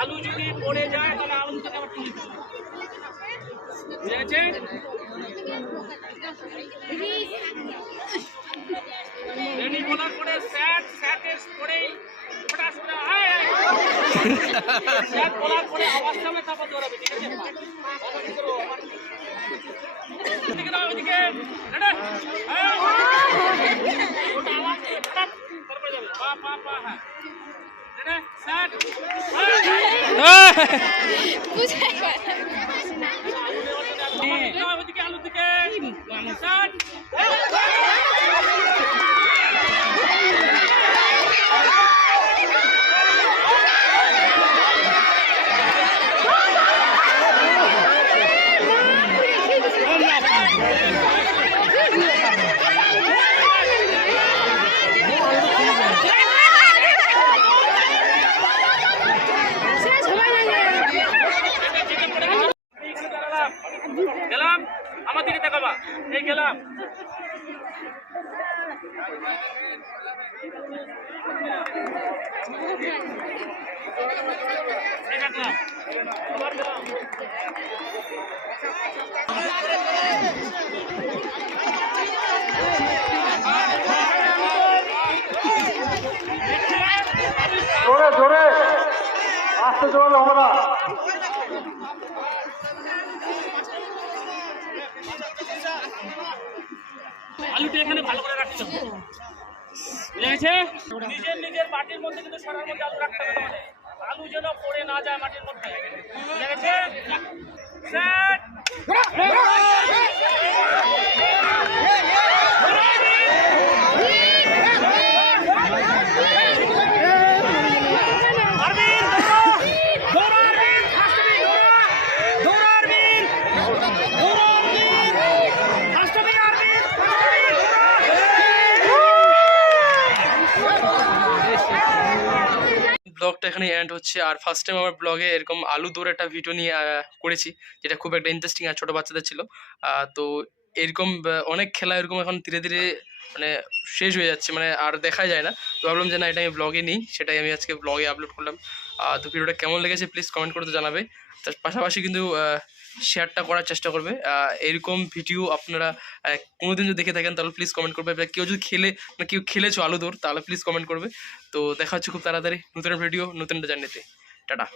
আলু যদি পড়ে যায় তাহলে আলুটাকে আবার তুলে দিতে হবে। বুঝেছে? রেডি বলার পরে স্যাটের পরেই ফটাস করে স্যাট বলার পরে আওয়াজ সামনে তারপর দৌড়াবে, ঠিক আছে? ওদিকে দাও, ওদিকে ওটা আওয়াজ করে ফটাস তারপরে যাবে পা পা পা। হ্যাঁ স্যাট ওদিকে আলু দিকে স্যাট। গেলাম, আমার দিকে তাকাবা, এই গেলাম। জোরে জোরে আস্তে জোরে হবে না। আলুটা এখানে ভালো করে রাখতে হবে, বুঝা গেছে? নিজের নিজের মাটির মধ্যে কিন্তু সরার মধ্যে আলু রাখতে হবে তোমাদের, আলু যেন পড়ে না যায় মাটির মধ্যে, বুঝা গেছে? সেট ব্লগটা এখানে এন্ড হচ্ছে। আর ফার্স্ট টাইম আমার ব্লগে এরকম আলু দৌড় একটা ভিডিও নিয়ে করেছি, যেটা খুব একটা ইন্টারেস্টিং আর ছোটো বাচ্চাদের ছিল। তো এরকম অনেক খেলা এরকম এখন ধীরে ধীরে মানে শেষ হয়ে যাচ্ছে, মানে আর দেখা যায় না। তো ভাবলাম যে না, এটা আমি ব্লগে নিই, সেটাই আমি আজকে ব্লগে আপলোড করলাম। তো ভিডিওটা কেমন লেগেছে প্লিজ কমেন্ট করতে জানাবে। তার পাশাপাশি কিন্তু শেয়ারটা করার চেষ্টা করবে। এরকম ভিডিও আপনারা কোনোদিন যদি দেখে থাকেন তাহলে প্লিজ কমেন্ট করবে। কেউ যদি কেউ খেলেছো আলু দৌড় তাহলে প্লিজ কমেন্ট করবে। তো দেখা হচ্ছে খুব তাড়াতাড়ি নতুন ভিডিও নতুন একটা জার্নিতে। টাটা।